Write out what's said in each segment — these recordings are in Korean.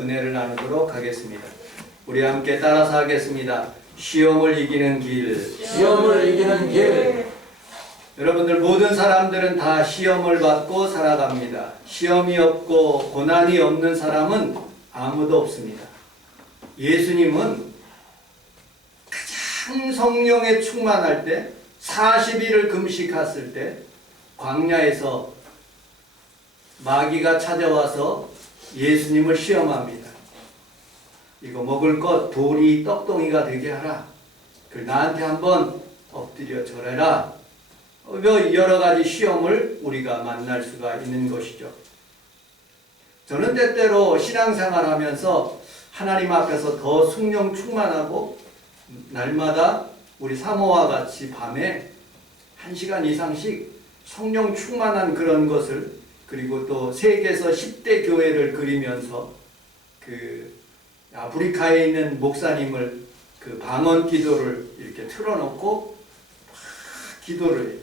은혜를 나누도록 하겠습니다. 우리 함께 따라서 하겠습니다. 시험을 이기는 길. 시험을 이기는 길. 여러분들 모든 사람들은 다 시험을 받고 살아갑니다. 시험이 없고 고난이 없는 사람은 아무도 없습니다. 예수님은 가장 성령에 충만할 때 40일을 금식했을 때 광야에서 마귀가 찾아와서 예수님을 시험합니다. 이거 먹을 것 돌이 떡덩이가 되게 하라. 나한테 한번 엎드려 절해라. 여러 가지 시험을 우리가 만날 수가 있는 것이죠. 저는 때때로 신앙생활하면서 하나님 앞에서 더 성령 충만하고 날마다 우리 사모와 같이 밤에 1시간 이상씩 성령 충만한 그런 것을, 그리고 또 세계에서 10대 교회를 그리면서 아프리카에 있는 목사님을 방언 기도를 이렇게 틀어놓고 막 기도를 해요.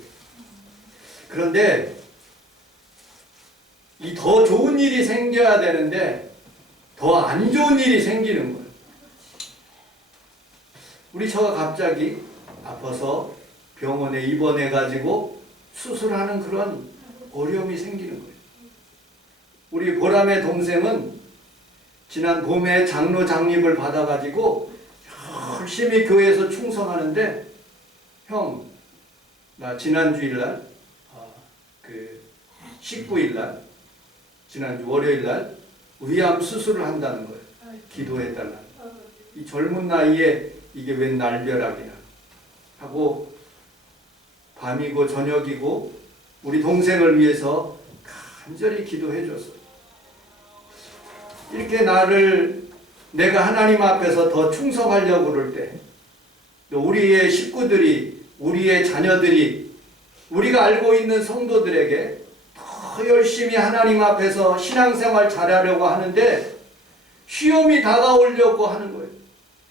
그런데 이 더 좋은 일이 생겨야 되는데 더 안 좋은 일이 생기는 거예요. 우리 처가 갑자기 아파서 병원에 입원해가지고 수술하는 그런 어려움이 생기는 거예요. 우리 보람의 동생은 지난 봄에 장로 장립을 받아가지고 열심히 교회에서 충성하는데, 형, 나 지난 주일날 19일날 지난주 월요일날 위암 수술을 한다는 거예요. 기도해달라. 이 젊은 나이에 이게 웬 날벼락이야 하고 밤이고 저녁이고 우리 동생을 위해서 간절히 기도해 줬어요. 이렇게 내가 하나님 앞에서 더 충성하려고 그럴 때, 우리의 식구들이, 우리의 자녀들이, 우리가 알고 있는 성도들에게 더 열심히 하나님 앞에서 신앙생활 잘하려고 하는데 시험이 다가오려고 하는 거예요.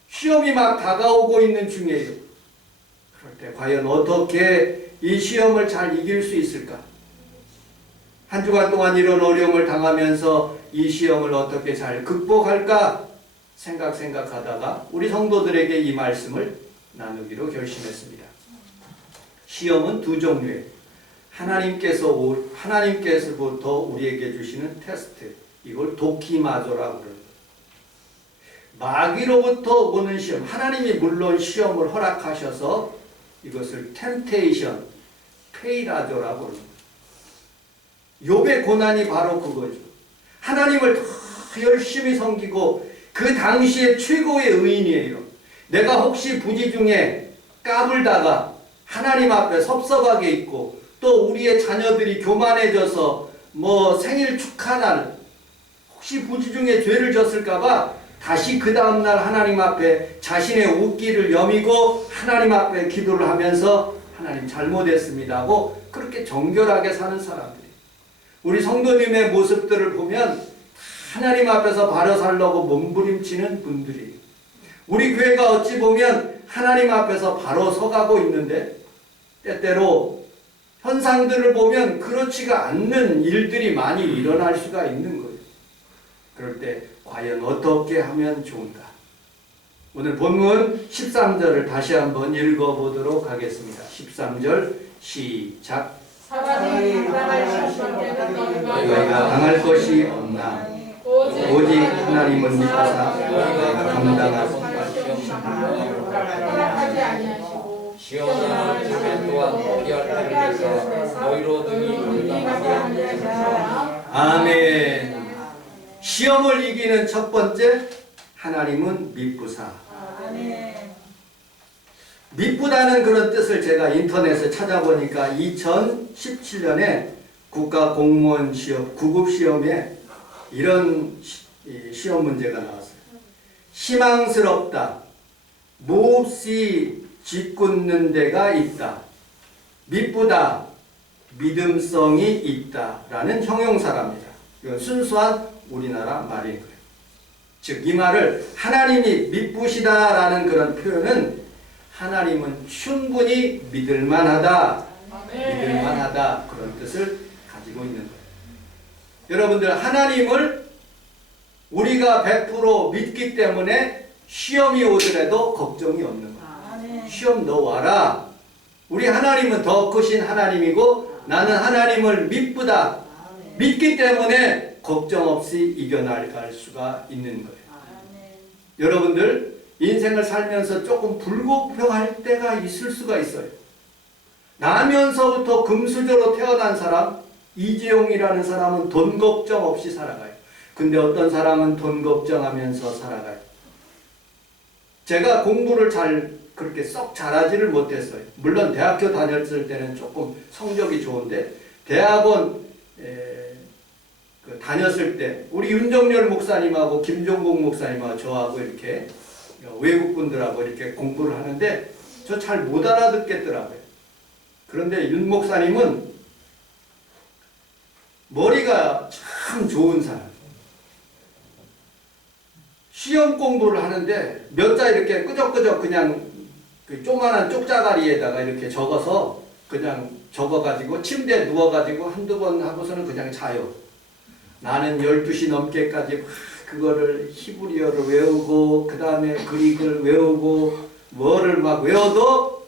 시험이 막 다가오고 있는 중이에요. 그럴 때 과연 어떻게 이 시험을 잘 이길 수 있을까? 한 주간 동안 이런 어려움을 당하면서 이 시험을 어떻게 잘 극복할까 생각하다가 우리 성도들에게 이 말씀을 나누기로 결심했습니다. 시험은 두 종류예요. 하나님께서부터 우리에게 주시는 테스트, 이걸 도키마조라고 그래요. 마귀로부터 오는 시험, 하나님이 물론 시험을 허락하셔서 이것을 템테이션, 페이라조라고 그래요. 욥의 고난이 바로 그거죠. 하나님을 더 열심히 섬기고 그 당시에 최고의 의인이에요. 내가 혹시 부지 중에 까불다가 하나님 앞에 섭섭하게 있고, 또 우리의 자녀들이 교만해져서 생일 축하날 혹시 부지 중에 죄를 졌을까봐 다시 그 다음날 하나님 앞에 자신의 옷깃을 여미고 하나님 앞에 기도를 하면서 하나님 잘못했습니다 하고 그렇게 정결하게 사는 사람들이, 우리 성도님의 모습들을 보면 하나님 앞에서 바로 살려고 몸부림치는 분들이, 우리 교회가 어찌 보면 하나님 앞에서 바로 서가고 있는데 때때로 현상들을 보면 그렇지가 않는 일들이 많이 일어날 수가 있는 거예요. 그럴 때 과연 어떻게 하면 좋은가? 오늘 본문 13절을 다시 한번 읽어보도록 하겠습니다. 13절 시작. 사람이 너희가 당할 것이 없나? 오직 하나님을 믿어서 감당하고 허락하지 아니하시고 시험을 자매 또한 피할 때를 위해서 너희로 능히 감당하게 하시사. 아멘. 시험을 이기는 첫 번째, 하나님은 미쁘사. 미쁘다는 그런 뜻을 제가 인터넷에 찾아보니까 2017년에 국가공무원 시험, 구급시험에 이런 시험 문제가 나왔어요. 희망스럽다. 몹시 짓궂는 데가 있다. 미쁘다. 믿음성이 있다. 라는 형용사랍니다. 이건 순수한 우리나라 말인 거예요. 즉, 이 말을 하나님이 미쁘시다라는 그런 표현은 하나님은 충분히 믿을만하다. 믿을만하다. 그런 뜻을 가지고 있는 거예요. 여러분들, 하나님을 우리가 100% 믿기 때문에 시험이 오더라도 걱정이 없는 거야. 시험 너 와라. 우리 하나님은 더 크신 하나님이고 나는 하나님을 믿보다 믿기 때문에 걱정 없이 이겨나갈 수가 있는 거예요. 여러분들 인생을 살면서 조금 불공평할 때가 있을 수가 있어요. 나면서부터 금수저로 태어난 사람, 이재용이라는 사람은 돈 걱정 없이 살아가요. 근데 어떤 사람은 돈 걱정하면서 살아가요. 제가 공부를 그렇게 썩 잘하지를 못했어요. 물론 대학교 다녔을 때는 조금 성적이 좋은데 대학원 다녔을 때 우리 윤정열 목사님하고 김종국 목사님하고 저하고 이렇게 외국분들하고 이렇게 공부를 하는데 저 잘 못 알아듣겠더라고요. 그런데 윤 목사님은 머리가 참 좋은 사람. 시험 공부를 하는데 몇 자 이렇게 끄적끄적 그냥 그 조그만한 쪽자가리에다가 이렇게 적어서 그냥 적어가지고 침대에 누워가지고 한두 번 하고서는 그냥 자요. 나는 12시 넘게까지 그거를 히브리어를 외우고 그 다음에 그릭을 외우고 뭐를 막 외워도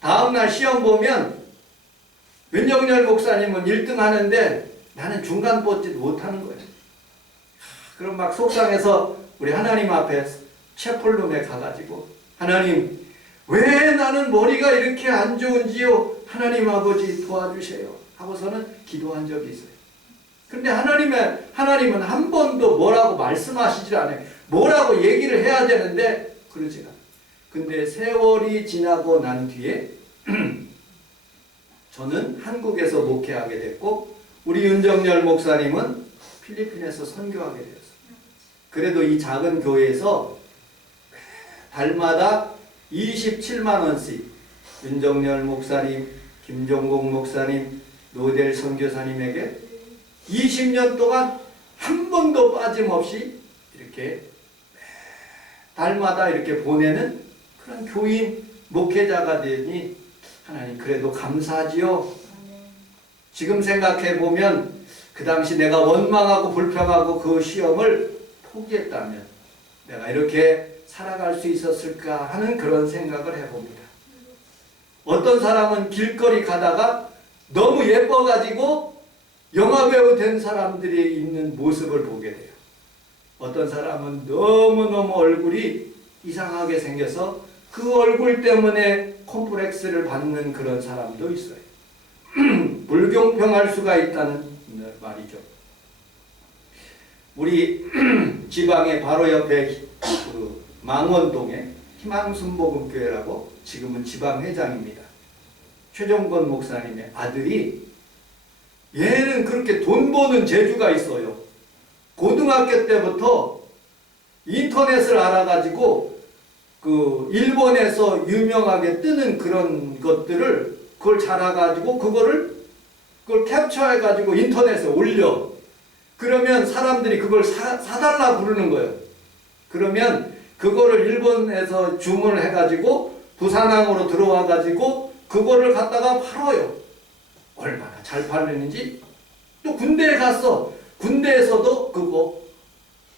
다음날 시험 보면 윤정열 목사님은 1등 하는데 나는 중간 뽑지도 못하는 거예요. 그럼 막 속상해서 우리 하나님 앞에 채플룸에 가가지고 하나님 왜 나는 머리가 이렇게 안 좋은지요? 하나님 아버지 도와주세요 하고서는 기도한 적이 있어요. 근데 하나님은 한 번도 뭐라고 말씀하시질 않아요. 뭐라고 얘기를 해야 되는데 그러지 않아요. 근데 세월이 지나고 난 뒤에 저는 한국에서 목회하게 됐고 우리 윤정열 목사님은 필리핀에서 선교하게 되었어요. 그래도 이 작은 교회에서 달마다 27만 원씩 윤정열 목사님, 김종국 목사님, 노델 선교사님에게 20년 동안 한 번도 빠짐없이 이렇게 달마다 이렇게 보내는 그런 교인 목회자가 되니 하나님 그래도 감사하지요. 지금 생각해 보면 그 당시 내가 원망하고 불평하고 그 시험을 포기했다면 내가 이렇게 살아갈 수 있었을까 하는 그런 생각을 해봅니다. 어떤 사람은 길거리 가다가 너무 예뻐가지고 영화배우 된 사람들이 있는 모습을 보게 돼요. 어떤 사람은 너무너무 얼굴이 이상하게 생겨서 그 얼굴 때문에 콤플렉스를 받는 그런 사람도 있어요. 불공평할 수가 있다는 말이죠. 우리 지방의 바로 옆에 그 망원동에 희망순복음교회라고 지금은 지방회장입니다. 최종건 목사님의 아들이 얘는 그렇게 돈 버는 재주가 있어요. 고등학교 때부터 인터넷을 알아가지고 그 일본에서 유명하게 뜨는 그런 것들을 그걸 잘 알아가지고 그걸 캡처해가지고 인터넷에 올려. 그러면 사람들이 그걸 사달라 부르는 거예요. 그러면 그거를 일본에서 주문을 해가지고 부산항으로 들어와가지고 그거를 갖다가 팔아요. 얼마나 잘 팔리는지. 또 군대에 갔어. 군대에서도 그거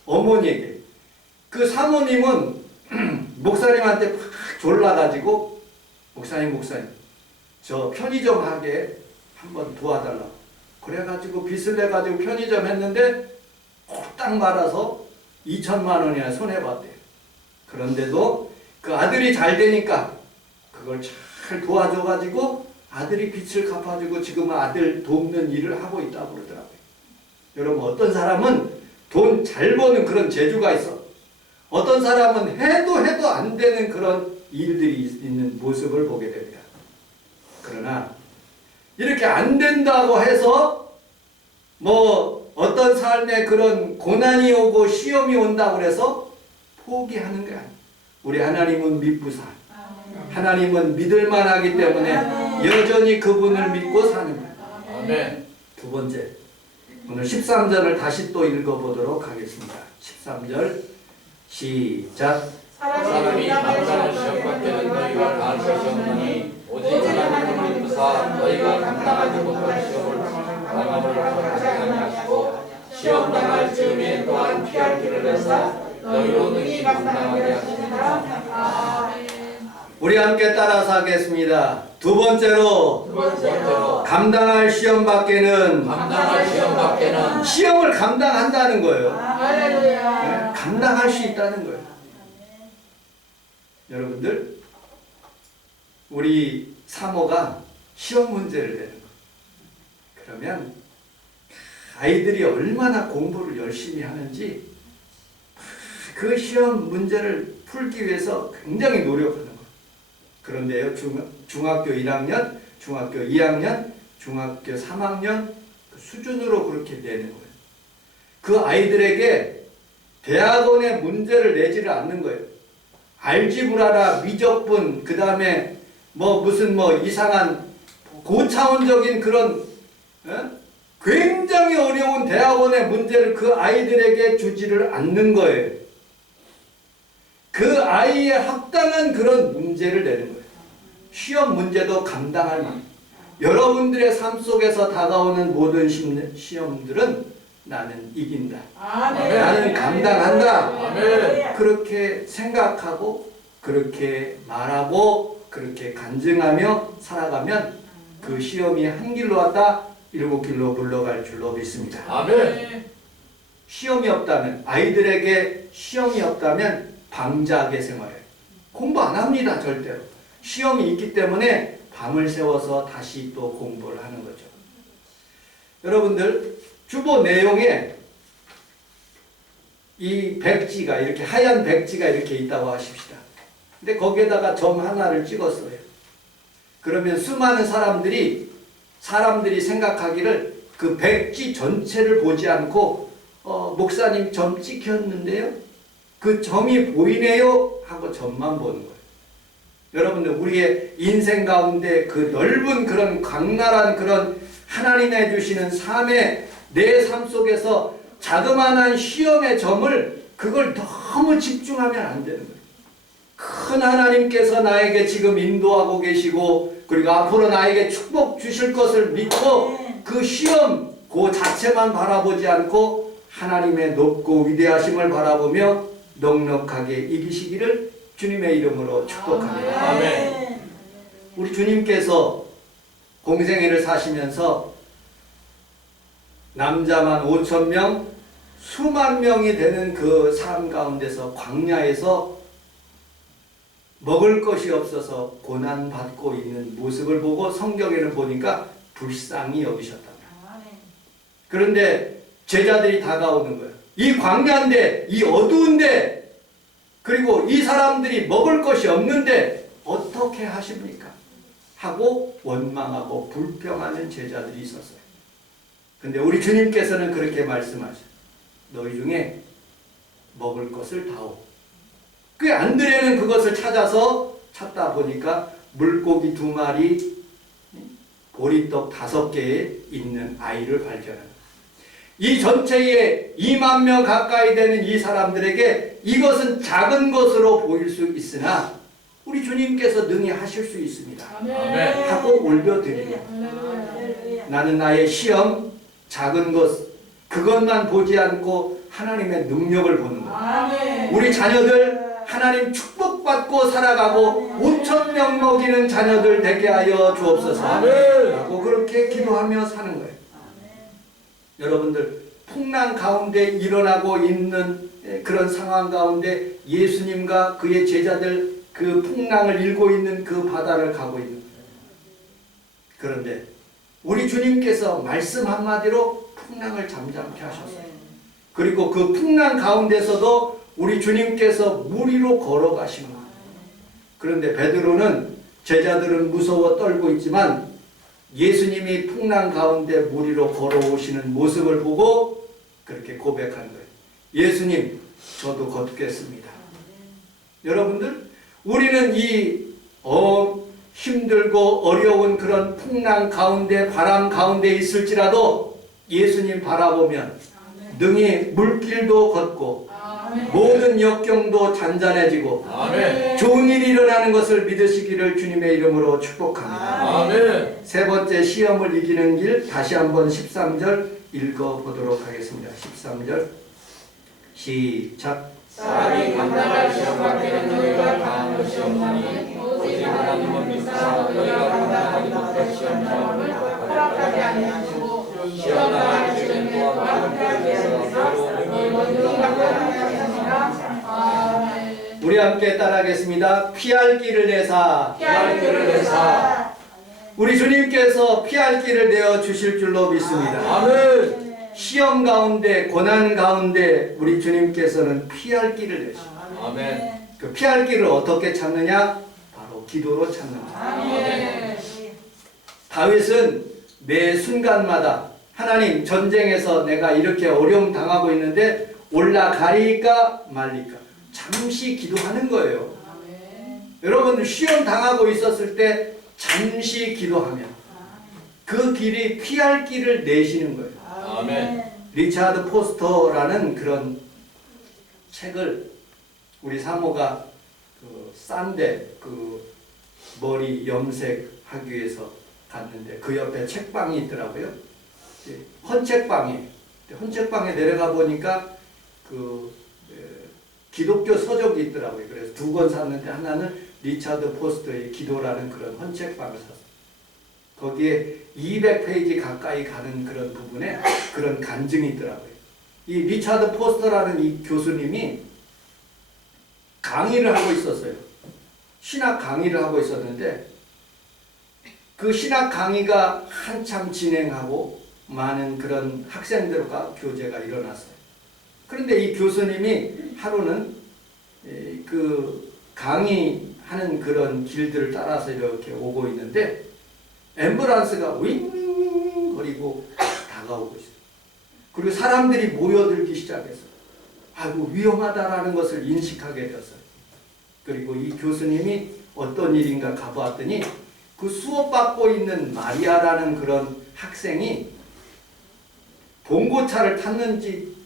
어머니에게. 그 사모님은 목사님한테 팍 졸라가지고 목사님 저 편의점 하게 한번 도와달라고. 그래가지고 빚을 내가지고 편의점 했는데 홀딱 말아서 2천만 원이나 손해봤대요. 그런데도 그 아들이 잘 되니까 그걸 잘 도와줘가지고 아들이 빚을 갚아주고 지금은 아들 돕는 일을 하고 있다고 그러더라고요. 여러분 어떤 사람은 돈 잘 버는 그런 재주가 있어. 어떤 사람은 해도 안 되는 그런 일들이 있는 모습을 보게 됩니다. 그러나 이렇게 안 된다고 해서 뭐 어떤 삶에 그런 고난이 오고 시험이 온다고 해서 포기하는 게 아니에요. 우리 하나님은 믿부사. 하나님은 믿을만하기 때문에 여전히 그분을 믿고 사는 거예요. 아멘. 두 번째, 오늘 13절을 다시 또 읽어보도록 하겠습니다. 13절 시작. 사람이 감당하는 시험 밖에는 너희가 다할 것이 없느니 오직 하나님을 믿으사 너희가 감당하지 못할 시험을 당함을 허락하지 아니하시고 시험 당할 즈음에 또한 피할 길을 내사 너희로 능히 감당하게 하시니라. 아멘. 우리 함께 따라서 하겠습니다. 두 번째로 두 번째로 감당할 시험 밖에는 감당할 시험 밖에는 시험을 감당한다는 거예요. 할렐루야. 감당할 수 있다는 거예요. 여러분들, 우리 사모가 시험 문제를 내는 거예요. 그러면 아이들이 얼마나 공부를 열심히 하는지 그 시험 문제를 풀기 위해서 굉장히 노력하는 거예요. 그런데요, 중학교 1학년, 중학교 2학년, 중학교 3학년 그 수준으로 그렇게 내는 거예요. 그 아이들에게 대학원의 문제를 내지를 않는 거예요. 알지브라라, 미적분, 그 다음에 무슨 이상한 고차원적인 그런 굉장히 어려운 대학원의 문제를 그 아이들에게 주지를 않는 거예요. 그 아이의 합당한 그런 문제를 내는 거예요. 시험 문제도 감당할 만. 여러분들의 삶 속에서 다가오는 모든 시험들은 나는 이긴다. 아멘. 나는 감당한다. 아멘. 그렇게 생각하고 그렇게 말하고 그렇게 간증하며 살아가면 그 시험이 한 길로 왔다 7길로 물러갈 줄로 믿습니다. 아멘. 시험이 없다면, 아이들에게 시험이 없다면 방자하게 생활해요. 공부 안 합니다, 절대로. 시험이 있기 때문에 밤을 새워서 다시 또 공부를 하는 거죠. 여러분들, 주보 내용에 이 백지가 이렇게 하얀 백지가 이렇게 있다고 하십시다. 근데 거기에다가 점 하나를 찍었어요. 그러면 수많은 사람들이 생각하기를 그 백지 전체를 보지 않고 목사님 점 찍혔는데요, 그 점이 보이네요 하고 점만 보는 거예요. 여러분들, 우리의 인생 가운데 그 넓은 그런 광활한 그런 하나님의 주시는 삶의 내 삶 속에서 자그마한 시험의 점을 그걸 너무 집중하면 안 되는 거예요. 큰 하나님께서 나에게 지금 인도하고 계시고 그리고 앞으로 나에게 축복 주실 것을 믿고 그 시험 그 자체만 바라보지 않고 하나님의 높고 위대하심을 바라보며 넉넉하게 이기시기를 주님의 이름으로 축복합니다. 아멘. 우리 주님께서 공생애를 사시면서 남자만 5,000명, 수만 명이 되는 그 삶 가운데서 광야에서 먹을 것이 없어서 고난받고 있는 모습을 보고 성경에는 보니까 불쌍히 여기셨다. 그런데 제자들이 다가오는 거예요. 이 광야인데, 이 어두운데, 그리고 이 사람들이 먹을 것이 없는데 어떻게 하십니까? 하고 원망하고 불평하는 제자들이 있었어요. 근데 우리 주님께서는 그렇게 말씀하셔요. 너희 중에 먹을 것을 다오. 그 안드레는 그것을 찾다 보니까 물고기 2마리, 보리떡 5개에 있는 아이를 발견합니다. 이 전체에 2만 명 가까이 되는 이 사람들에게 이것은 작은 것으로 보일 수 있으나 우리 주님께서 능히 하실 수 있습니다. 아멘. 하고 올려드리며 나는 나의 시험, 작은 것, 그것만 보지 않고 하나님의 능력을 보는 거예요. 우리 자녀들 하나님 축복받고 살아가고 5,000명 먹이는 자녀들 되게 하여 주옵소서 하고 그렇게 기도하며 사는 거예요. 여러분들, 풍랑 가운데 일어나고 있는 그런 상황 가운데 예수님과 그의 제자들 그 풍랑을 일고 있는 그 바다를 가고 있는 거예요. 그런데 우리 주님께서 말씀 한마디로 풍랑을 잠잠케 하셨어요. 그리고 그 풍랑 가운데서도 우리 주님께서 물 위로 걸어가시는 거예요. 그런데 베드로는, 제자들은 무서워 떨고 있지만 예수님이 풍랑 가운데 물 위로 걸어오시는 모습을 보고 그렇게 고백한 거예요. 예수님, 저도 걷겠습니다. 여러분들, 우리는 이 힘들고 어려운 그런 풍랑 가운데, 바람 가운데 있을지라도 예수님 바라보면 능히 물길도 걷고 모든 역경도 잔잔해지고 좋은 일이 일어나는 것을 믿으시기를 주님의 이름으로 축복합니다. 아멘. 세 번째, 시험을 이기는 길, 다시 한번 13절 읽어보도록 하겠습니다. 13절 시작. 사람이 감당할 시험 밖에는 너희가 당한 것이 없나니 오직 하나님은 믿사 너희가 감당하지 못할 시험을 허락하지 아니하시고 시험 당할 때는 또한 그분께서 서로 능히 아멘. 우리 함께 따라하겠습니다. 피할 길을 내사. 피할 길을 내사. 우리 주님께서 피할 길을 내어 주실 줄로 믿습니다. 아멘. 시험 가운데 고난 가운데 우리 주님께서는 피할 길을 내십니다. 아멘. 그 피할 길을 어떻게 찾느냐? 바로 기도로 찾는 거예요. 아멘. 다윗은 매 순간마다 하나님, 전쟁에서 내가 이렇게 어려움 당하고 있는데 올라가리까 말리까 잠시 기도하는 거예요. 여러분 시험 당하고 있었을 때 잠시 기도하면 그 길이 피할 길을 내시는 거예요. 아멘. 리차드 포스터라는 그런 책을 우리 사모가 싼데 머리 염색하기 위해서 갔는데 그 옆에 책방이 있더라고요. 헌책방에 내려가 보니까 기독교 서적이 있더라고요. 그래서 2권 샀는데 하나는 리차드 포스터의 기도라는 그런 헌책방을 샀어요. 거기에 200페이지 가까이 가는 그런 부분에 그런 간증이 있더라고요. 이 리차드 포스터라는 이 교수님이 강의를 하고 있었어요. 신학 강의를 하고 있었는데 그 신학 강의가 한참 진행하고 많은 그런 학생들과 교제가 일어났어요. 그런데 이 교수님이 하루는 그 강의하는 그런 길들을 따라서 이렇게 오고 있는데 앰뷸런스가 윙 거리고 다가오고 있어요. 그리고 사람들이 모여들기 시작했어요. 아이고 위험하다라는 것을 인식하게 되었어요. 그리고 이 교수님이 어떤 일인가 가보았더니 그 수업받고 있는 마리아라는 그런 학생이 봉고차를 탔는지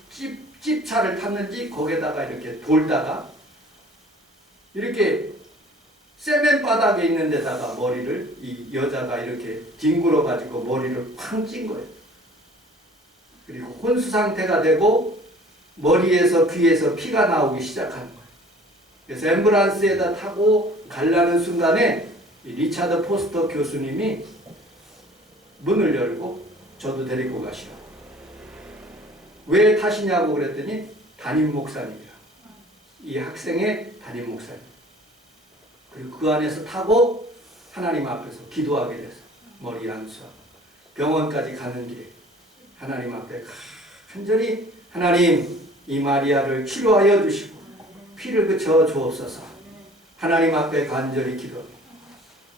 찝차를 탔는지 거기에다가 이렇게 돌다가 이렇게 세멘 바닥에 있는 데다가 머리를 이 여자가 이렇게 뒹굴어 가지고 머리를 쾅 찐 거예요. 그리고 혼수 상태가 되고 머리에서 귀에서 피가 나오기 시작하는 거예요. 그래서 앰뷸런스에다 타고 가려는 순간에 리차드 포스터 교수님이 문을 열고 저도 데리고 가시라고. 왜 타시냐고 그랬더니 담임 목사님이라. 이 학생의 담임 목사님. 그리고 그 안에서 타고 하나님 앞에서 기도하게 돼서 머리 안수하고 병원까지 가는 길에 하나님 앞에 간절히 하나님 이 마리아를 치료하여 주시고 피를 그쳐 주옵소서. 하나님 앞에 간절히 기도합니다.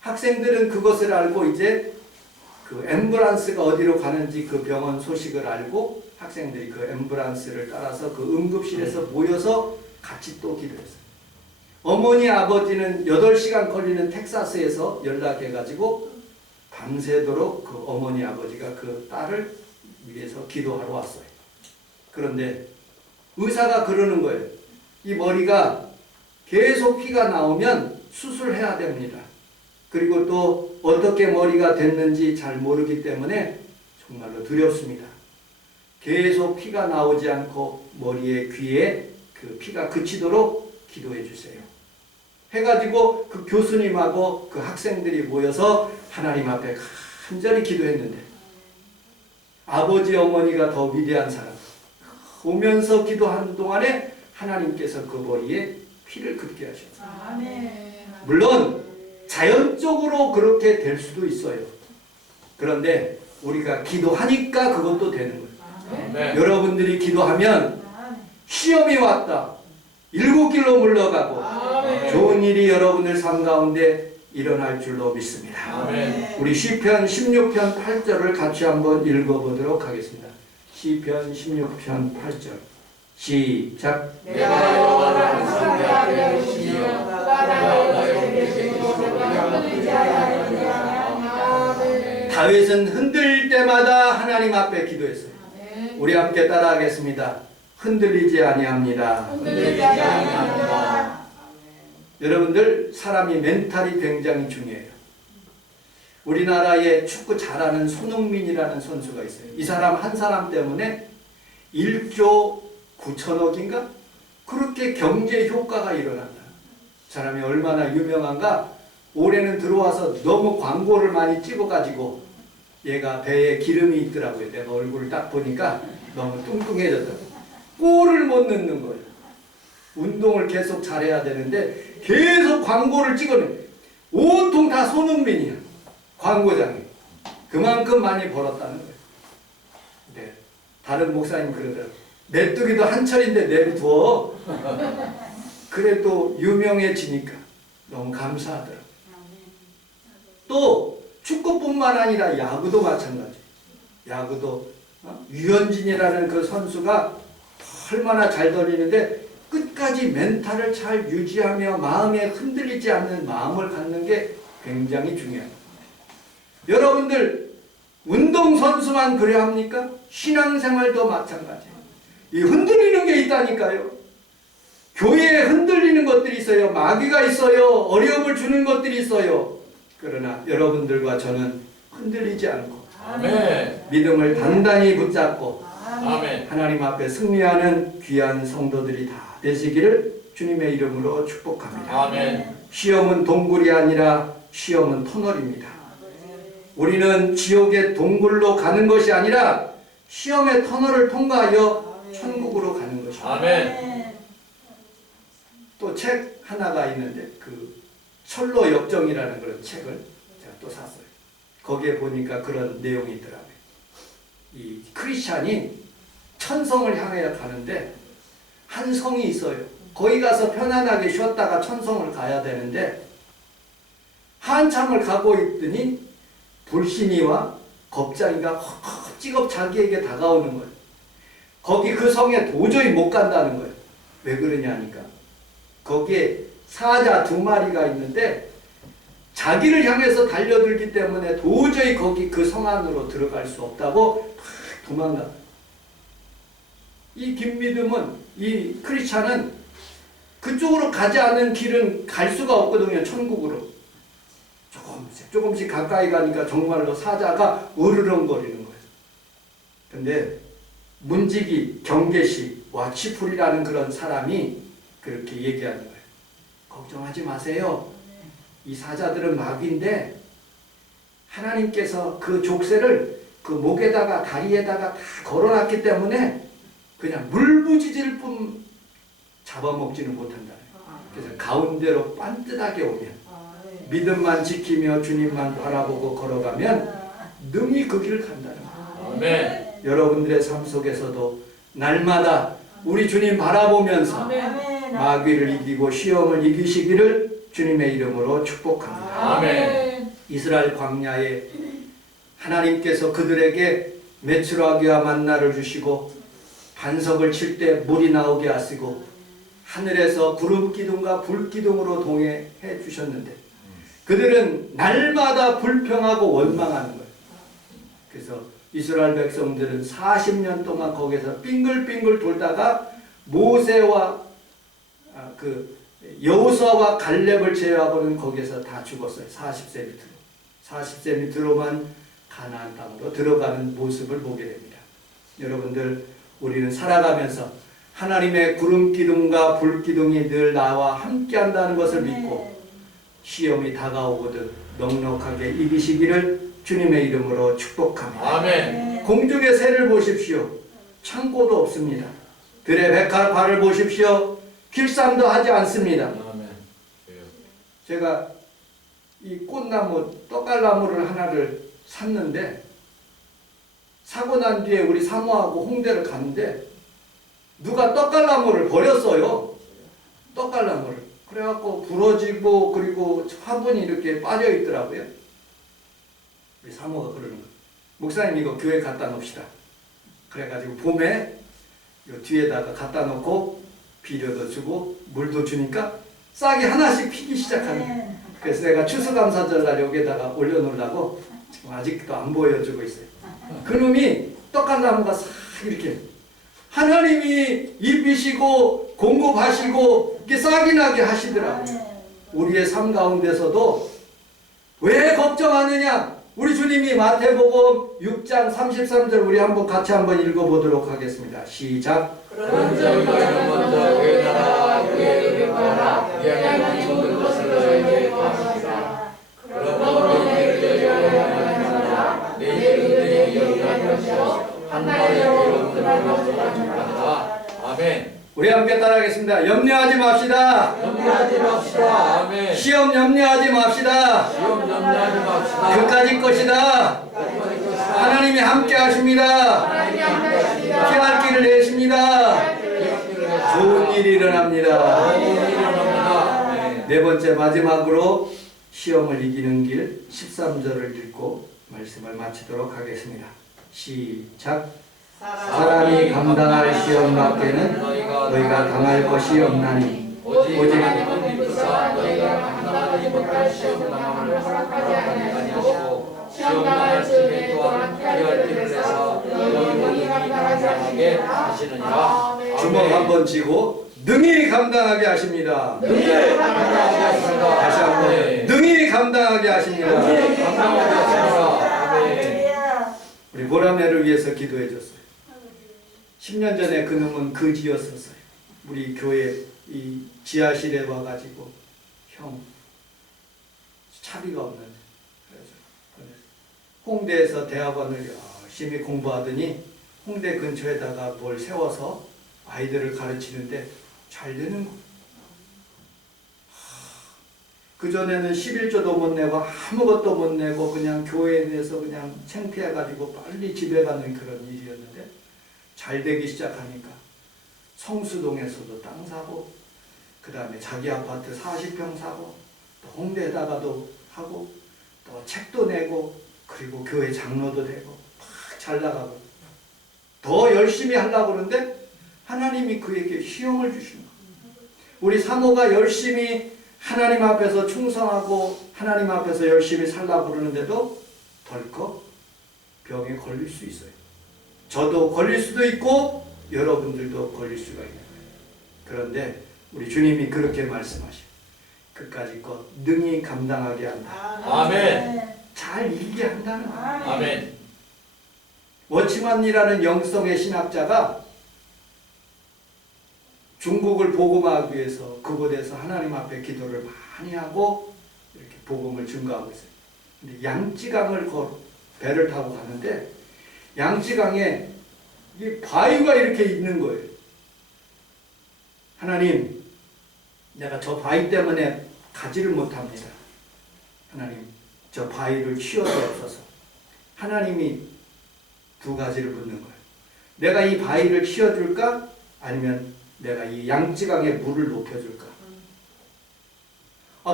학생들은 그것을 알고 이제 그 앰뷸런스가 어디로 가는지 그 병원 소식을 알고 학생들이 그 앰뷸런스를 따라서 그 응급실에서 모여서 같이 또 기도했어요. 어머니 아버지는 8시간 걸리는 텍사스에서 연락해가지고 밤새도록 그 어머니 아버지가 그 딸을 위해서 기도하러 왔어요. 그런데 의사가 그러는 거예요. 이 머리가 계속 피가 나오면 수술해야 됩니다. 그리고 또 어떻게 머리가 됐는지 잘 모르기 때문에 정말로 두렵습니다. 계속 피가 나오지 않고 머리에 귀에 그 피가 그치도록 기도해 주세요. 해가지고 그 교수님하고 그 학생들이 모여서 하나님 앞에 간절히 기도했는데 아버지 어머니가 더 위대한 사람 오면서 기도하는 동안에 하나님께서 그 머리에 피를 긋게 하셨어요. 물론 자연적으로 그렇게 될 수도 있어요. 그런데 우리가 기도하니까 그것도 되는 거예요. 네. 여러분들이 기도하면 시험이 왔다. 7길로 물러가고 좋은 일이 여러분들 삶 가운데 일어날 줄로 믿습니다. 아멘. 우리 시편 16편 8절을 같이 한번 읽어보도록 하겠습니다. 시편 16편 8절 시작. 내가 여호와를 상대하게 하시며 그가 나에게 계시고 다윗은 흔들 때마다 하나님 앞에 기도했어요. 우리 함께 따라하겠습니다. 흔들리지 아니합니다. 흔들리지 아니합니다. 여러분들 사람이 멘탈이 굉장히 중요해요. 우리나라에 축구 잘하는 손흥민이라는 선수가 있어요. 이 사람 한 사람 때문에 1조 9천억인가? 그렇게 경제 효과가 일어난다. 사람이 얼마나 유명한가? 올해는 들어와서 너무 광고를 많이 찍어가지고 얘가 배에 기름이 있더라고요. 내가 얼굴을 딱 보니까 너무 뚱뚱해졌다고. 골을 못 넣는 거예요. 운동을 계속 잘해야 되는데 계속 광고를 찍어내. 온통 다 손흥민이야. 광고장에. 그만큼 많이 벌었다는 거예요. 네. 다른 목사님 그러더라고요. 메뚜기도 한철인데 내비두어. 그래도 유명해지니까 너무 감사하더라고요. 또 축구뿐만 아니라 야구도 마찬가지. 야구도 유현진이라는 그 선수가 얼마나 잘 던지는데 끝까지 멘탈을 잘 유지하며 마음에 흔들리지 않는 마음을 갖는 게 굉장히 중요합니다. 여러분들 운동선수만 그래야 합니까? 신앙생활도 마찬가지예요. 이 흔들리는 게 있다니까요. 교회에 흔들리는 것들이 있어요. 마귀가 있어요. 어려움을 주는 것들이 있어요. 그러나 여러분들과 저는 흔들리지 않고 아멘. 믿음을 단단히 붙잡고 아멘. 하나님 앞에 승리하는 귀한 성도들이 다 되시기를 주님의 이름으로 축복합니다. 아멘. 시험은 동굴이 아니라 시험은 터널입니다. 우리는 지옥의 동굴로 가는 것이 아니라 시험의 터널을 통과하여 천국으로 가는 것입니다. 아멘. 또 책 하나가 있는데 그 철로 역정이라는 그런 책을 제가 또 샀어요. 거기에 보니까 그런 내용이 있더라고요. 이 크리스찬이 천성을 향해 가는데 한 성이 있어요. 거기 가서 편안하게 쉬었다가 천성을 가야 되는데 한참을 가고 있더니 불신이와 겁쟁이가 헛찌겁 자기에게 다가오는 거예요. 거기 그 성에 도저히 못 간다는 거예요. 왜 그러냐니까 거기에 사자 2마리가 있는데 자기를 향해서 달려들기 때문에 도저히 거기 그 성 안으로 들어갈 수 없다고 도망가. 이 김믿음은 이 크리스찬은 그쪽으로 가지 않은 길은 갈 수가 없거든요. 천국으로. 조금씩 가까이 가니까 정말로 사자가 으르렁거리는 거예요. 근데 문지기 경계시 와치풀이라는 그런 사람이 그렇게 얘기하는 거예요. 걱정하지 마세요. 이 사자들은 마귀인데 하나님께서 그 족쇄를 그 목에다가 다리에다가 다 걸어놨기 때문에 그냥 물부짖을 뿐 잡아먹지는 못한다. 그래서 가운데로 반듯하게 오면 믿음만 지키며 주님만 바라보고 걸어가면 능히 그 길을 간다는 거예요. 아멘. 여러분들의 삶 속에서도 날마다 우리 주님 바라보면서 마귀를 이기고 시험을 이기시기를 주님의 이름으로 축복합니다. 아멘. 이스라엘 광야에 하나님께서 그들에게 메추라기와 만나를 주시고 반석을 칠 때 물이 나오게 하시고 하늘에서 구름 기둥과 불 기둥으로 동행해 주셨는데 그들은 날마다 불평하고 원망하는 거예요. 그래서 이스라엘 백성들은 40년 동안 거기서 빙글빙글 돌다가 모세와 그 여호수아와 갈렙을 제외하고는 거기서 다 죽었어요. 40세 밑으로. 40세 밑으로만 가나안 땅으로 들어가는 모습을 보게 됩니다. 여러분들 우리는 살아가면서 하나님의 구름 기둥과 불 기둥이 늘 나와 함께 한다는 것을 믿고 시험이 다가오거든 넉넉하게 이기시기를 주님의 이름으로 축복합니다. 아멘. 공중의 새를 보십시오. 창고도 없습니다. 들의 백합화를 보십시오. 길쌈도 하지 않습니다. 아멘. 제가 이 꽃나무, 떡갈나무를 하나를 샀는데 사고 난 뒤에 우리 사모하고 홍대를 갔는데 누가 떡갈나무를 버렸어요. 떡갈나무를. 그래갖고 부러지고 그리고 화분이 이렇게 빠져 있더라고요. 우리 사모가 그러는 거예요. 목사님 이거 교회 갖다 놓읍시다. 그래가지고 봄에 요 뒤에다가 갖다 놓고 비료도 주고 물도 주니까 싹이 하나씩 피기 시작하는 거예요. 그래서 내가 추수감사절날 여기에다가 올려놓으려고 지금 아직도 안 보여주고 있어요. 그놈이 떡갈나무가 싹 이렇게 하나님이 입히시고 공급하시고 이렇게 싹이 나게 하시더라고요. 우리의 삶 가운데서도 왜 걱정하느냐? 우리 주님이 마태복음 6장 33절 우리 한번 같이 한번 읽어보도록 하겠습니다. 시작. 그런즉 너희는 먼저 그의 나라와 그의 의를 구하라. 이하면 모든 것을 너희에게 더하시리라. 그러므로 내일 여호와의 내일 그들이 여기한 것이요 한 날에 여호와 그날 것보다 족하니라. 아멘. 우리 함께 따라하겠습니다. 염려하지 맙시다. 염려하지 맙시다. 아멘. 시험 염려하지 맙시다. 시험 염려하지 맙시다. 그까짓 것이다. 하나님이 함께 하십니다. 피할 길을 내십니다. 좋은 일이 일어납니다. 네 번째 마지막으로 시험을 이기는 길 13절을 읽고 말씀을 마치도록 하겠습니다. 시작. 사람이 감당할 시험 밖에는 너희가 당할 것이 없나니 오직 하나님은 믿으사 너희가 감당하지 못할 시험 당함을 허락하지 아니하시고 시험 당할 즈음에 또한 피할 길을 내사 너희를 감당하게 하시느니라. 주먹 한번 쥐고 능히 감당하게 하십니다. 능히 감당하게 하십니다. 다시 한번 능히 감당하게 하십니다. 감당하게 하십니다. 아멘. 우리 보라매를 위해서 기도해 줬어요. 10년 전에 그놈은 거지였었어요. 우리 교회 이 지하실에 와가지고 형 차비가 없는데 그래서 홍대에서 대학원을 열심히 공부하더니 홍대 근처에다가 뭘 세워서 아이들을 가르치는데 잘 되는 거. 그전에는 11조도 못 내고 아무것도 못 내고 그냥 교회에 대해서 그냥 창피해가지고 빨리 집에 가는 그런 일이었는데 잘 되기 시작하니까 성수동에서도 땅 사고 그 다음에 자기 아파트 40평 사고 또 홍대에다가도 하고 또 책도 내고 그리고 교회 장로도 되고 막 잘 나가고 더 열심히 하려고 그러는데 하나님이 그에게 시험을 주신 거예요. 우리 사모가 열심히 하나님 앞에서 충성하고 하나님 앞에서 열심히 살라고 그러는데도 덜컥 병에 걸릴 수 있어요. 저도 걸릴 수도 있고 여러분들도 걸릴 수가 있는 거예요. 그런데 우리 주님이 그렇게 말씀하시고 그까짓 것 능히 감당하게 한다. 아멘. 잘 이기게 한다는 거예요. 아멘. 워치만이라는 영성의 신학자가 중국을 복음하기 위해서 그곳에서 하나님 앞에 기도를 많이 하고 이렇게 복음을 증거하고 있어요. 근데 양쯔강을 배를 타고 가는데 양쯔강에 이 바위가 이렇게 있는 거예요. 하나님, 내가 저 바위 때문에 가지를 못합니다. 하나님, 저 바위를 치워주옵소서. 하나님이 두 가지를 묻는 거예요. 내가 이 바위를 치워줄까? 아니면 내가 이 양쯔강에 물을 높여줄까?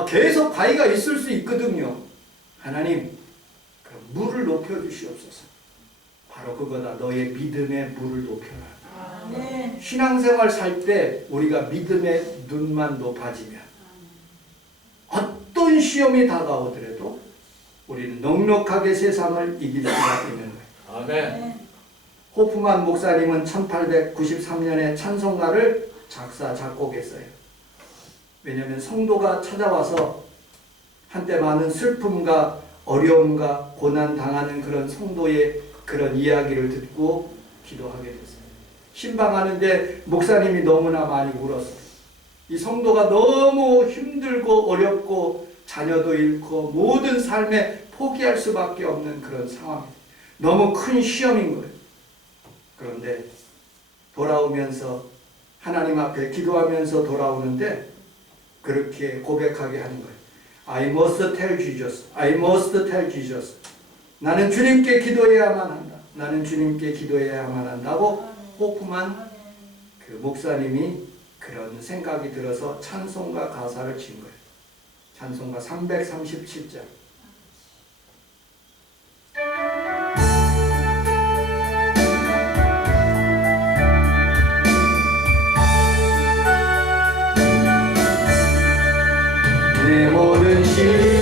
계속 바위가 있을 수 있거든요. 하나님, 그럼 물을 높여주시옵소서. 바로 그거다. 너의 믿음의 물을 높여라. 신앙생활 살 때 우리가 믿음의 눈만 높아지면 어떤 시험이 다가오더라도 우리는 넉넉하게 세상을 이길 수가 있는 거예요. 아멘. 호프만 목사님은 1893년에 찬송가를 작사 작곡했어요. 왜냐하면 성도가 찾아와서 한때 많은 슬픔과 어려움과 고난 당하는 그런 성도의 그런 이야기를 듣고 기도하게 됐어요. 신방하는데 목사님이 너무나 많이 울었어요. 이 성도가 너무 힘들고 어렵고 자녀도 잃고 모든 삶에 포기할 수밖에 없는 그런 상황이에요. 너무 큰 시험인 거예요. 그런데 돌아오면서 하나님 앞에 기도하면서 돌아오는데 그렇게 고백하게 하는 거예요. I must tell Jesus. I must tell Jesus. 나는 주님께 기도해야만 한다. 나는 주님께 기도해야만 한다고 호프만 그 목사님이 그런 생각이 들어서 찬송가 가사를 진 거예요. 찬송가 337장. 내 모든 실